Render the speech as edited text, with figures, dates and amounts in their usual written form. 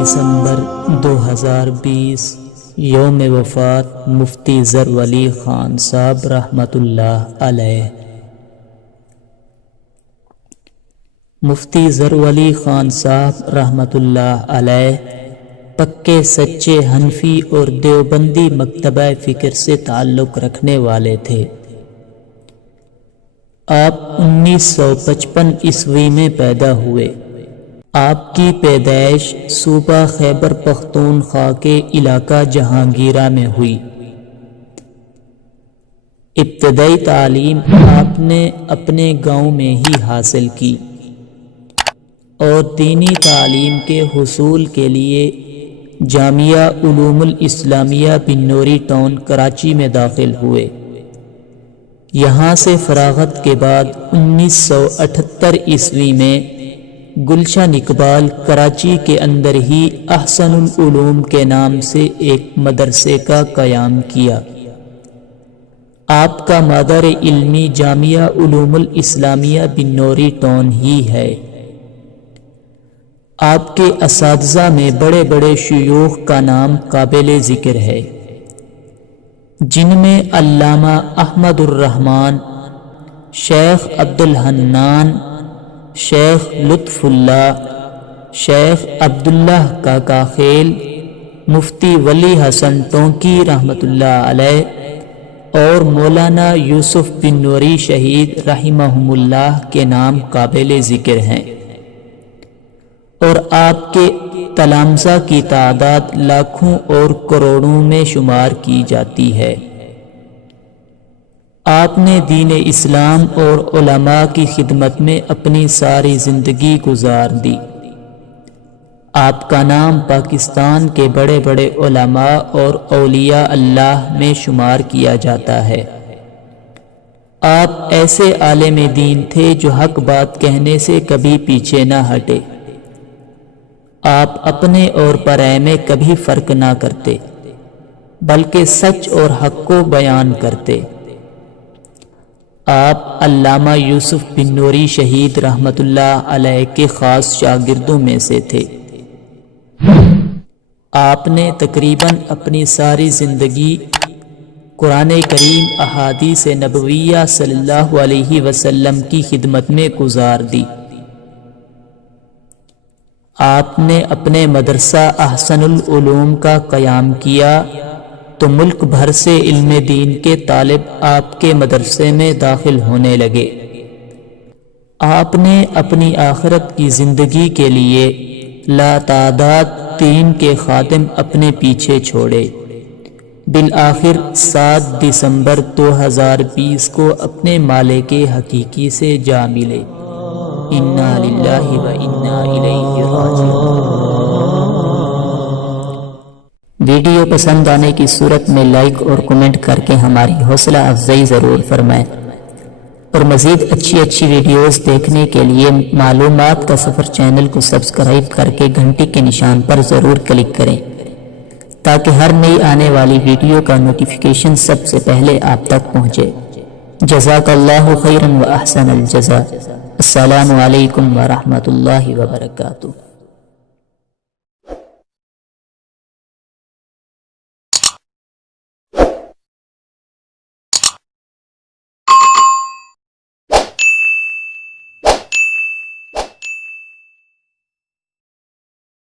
دسمبر 2020 یوم وفات مفتی ظفر ولی خان صاحب رحمۃ اللہ علیہ۔ مفتی ظفر ولی خان صاحب رحمۃ اللہ علیہ پکے سچے حنفی اور دیوبندی مکتبہ فکر سے تعلق رکھنے والے تھے۔ آپ 1955 عیسوی میں پیدا ہوئے۔ آپ کی پیدائش صوبہ خیبر پختونخوا کے علاقہ جہانگیرہ میں ہوئی۔ ابتدائی تعلیم آپ نے اپنے گاؤں میں ہی حاصل کی اور دینی تعلیم کے حصول کے لیے جامعہ علوم الاسلامیہ بنوری ٹاؤن کراچی میں داخل ہوئے۔ یہاں سے فراغت کے بعد 1978 عیسوی میں گلشن اقبال کراچی کے اندر ہی احسن العلوم کے نام سے ایک مدرسے کا قیام کیا۔ آپ کا مادر علمی جامعہ علوم الاسلامیہ بنوری ٹاؤن ہی ہے۔ آپ کے اساتذہ میں بڑے بڑے شیوخ کا نام قابل ذکر ہے، جن میں علامہ احمد الرحمن، شیخ عبدالحنان، شیخ لطف اللہ، شیخ عبداللہ کاکا خیل، مفتی ولی حسن ٹونکی رحمۃ اللہ علیہ اور مولانا یوسف بنوری شہید رحمہم اللہ کے نام قابل ذکر ہیں، اور آپ کے تلامذہ کی تعداد لاکھوں اور کروڑوں میں شمار کی جاتی ہے۔ آپ نے دین اسلام اور علماء کی خدمت میں اپنی ساری زندگی گزار دی۔ آپ کا نام پاکستان کے بڑے بڑے علماء اور اولیاء اللہ میں شمار کیا جاتا ہے۔ آپ ایسے عالم دین تھے جو حق بات کہنے سے کبھی پیچھے نہ ہٹے۔ آپ اپنے اور پرائے میں کبھی فرق نہ کرتے، بلکہ سچ اور حق کو بیان کرتے۔ آپ علامہ یوسف بنوری شہید رحمۃ اللہ علیہ کے خاص شاگردوں میں سے تھے۔ آپ نے تقریباً اپنی ساری زندگی قرآن کریم، احادیث نبویہ صلی اللہ علیہ وسلم کی خدمت میں گزار دی۔ آپ نے اپنے مدرسہ احسن العلوم کا قیام کیا تو ملک بھر سے علم دین کے طالب آپ کے مدرسے میں داخل ہونے لگے۔ آپ نے اپنی آخرت کی زندگی کے لیے لاتعداد دین کے خادم اپنے پیچھے چھوڑے۔ بالآخر 7 دسمبر 2020 کو اپنے مالک حقیقی سے جا ملے۔ انا للہ و انا الیہ راجعون۔ ویڈیو پسند آنے کی صورت میں لائک اور کمنٹ کر کے ہماری حوصلہ افزائی ضرور فرمائیں، اور مزید اچھی ویڈیوز دیکھنے کے لیے معلومات کا سفر چینل کو سبسکرائب کر کے گھنٹی کے نشان پر ضرور کلک کریں، تاکہ ہر نئی آنے والی ویڈیو کا نوٹیفیکیشن سب سے پہلے آپ تک پہنچے۔ جزاک اللہ خیرا و احسن الجزاء۔ السلام علیکم ورحمۃ اللہ وبرکاتہ۔